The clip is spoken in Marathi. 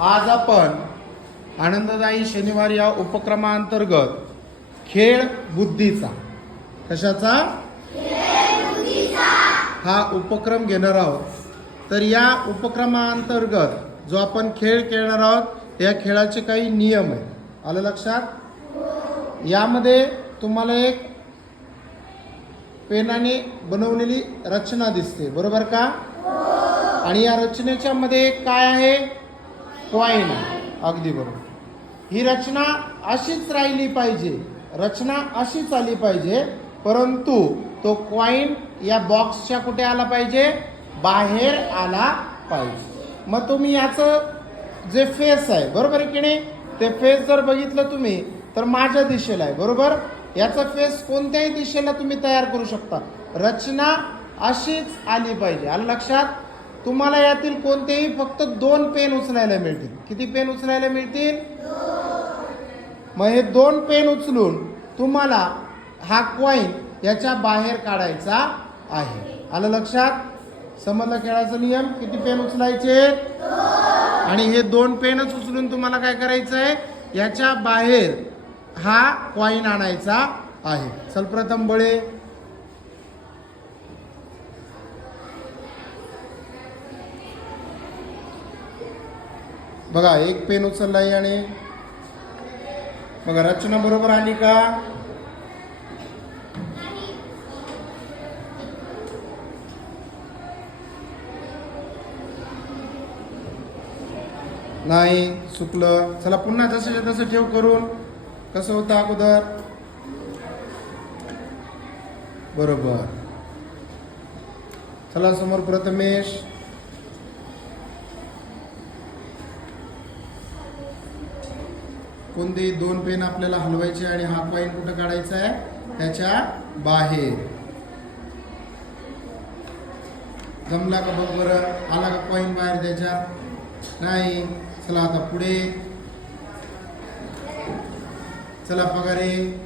आज आपण आनंददायी शनिवार या उपक्रमांतर्गत खेळ बुद्धीचा. कशाचा? हा उपक्रम घेणार आहोत. तर या उपक्रमांतर्गत जो आपण खेळ खेळणार आहोत या खेळाचे काही नियम आहेत. आलं लक्षात? यामध्ये तुम्हाला एक पेनाने बनवलेली रचना दिसते. बरोबर का? आणि या रचनेच्या मध्ये काय आहे? कॉईन अगदी बरोबर. ही रचना अशीच राहिली पाहिजे. रचना अशीच आली पाहिजे. परंतु तो कॉईन या बॉक्सच्या कुठे आला पाहिजे? बाहेर आला पाहिजे. मग तुम्ही याचं जे फेस आहे बरोबर आहे की नाही? ते फेस जर बघितलं तुम्ही तर माझ्या दिशेला आहे बरोबर? याचा फेस कोणत्याही दिशेला तुम्ही तयार करू शकता. रचना अशीच आली पाहिजे. आलं लक्षात? तुम्हाला यातील कोणतेही फक्त दोन पेन उचलायला मिळतील. किती पेन उचलायला मिळतील? मग हे दोन पेन उचलून तुम्हाला हा कॉईन याच्या बाहेर काढायचा आहे. आलं लक्षात? समजलं खेळाचा नियम? किती पेन उचलायचे? आणि हे दोन पेनच उचलून तुम्हाला काय करायचं आहे याच्या बाहेर हा कॉईन आणायचा आहे. सर्वप्रथम बळे. बघा एक पेन उचलला याने बघा रचना बरोबर आली का? नाही चुकलं. चला पुन्हा जसं तसं ठेव करून. कसं होतं अगोदर? बरोबर. चला समोर प्रथमेश. कोणते दोन पेन आपल्याला हलवायचे आणि हा कॉईन कुठं काढायचा आहे? त्याच्या बाहेर. जमला का बघ बरं? आला का कॉईन बाहेर त्याच्या? नाही. चला आता पुढे. चला पगारे.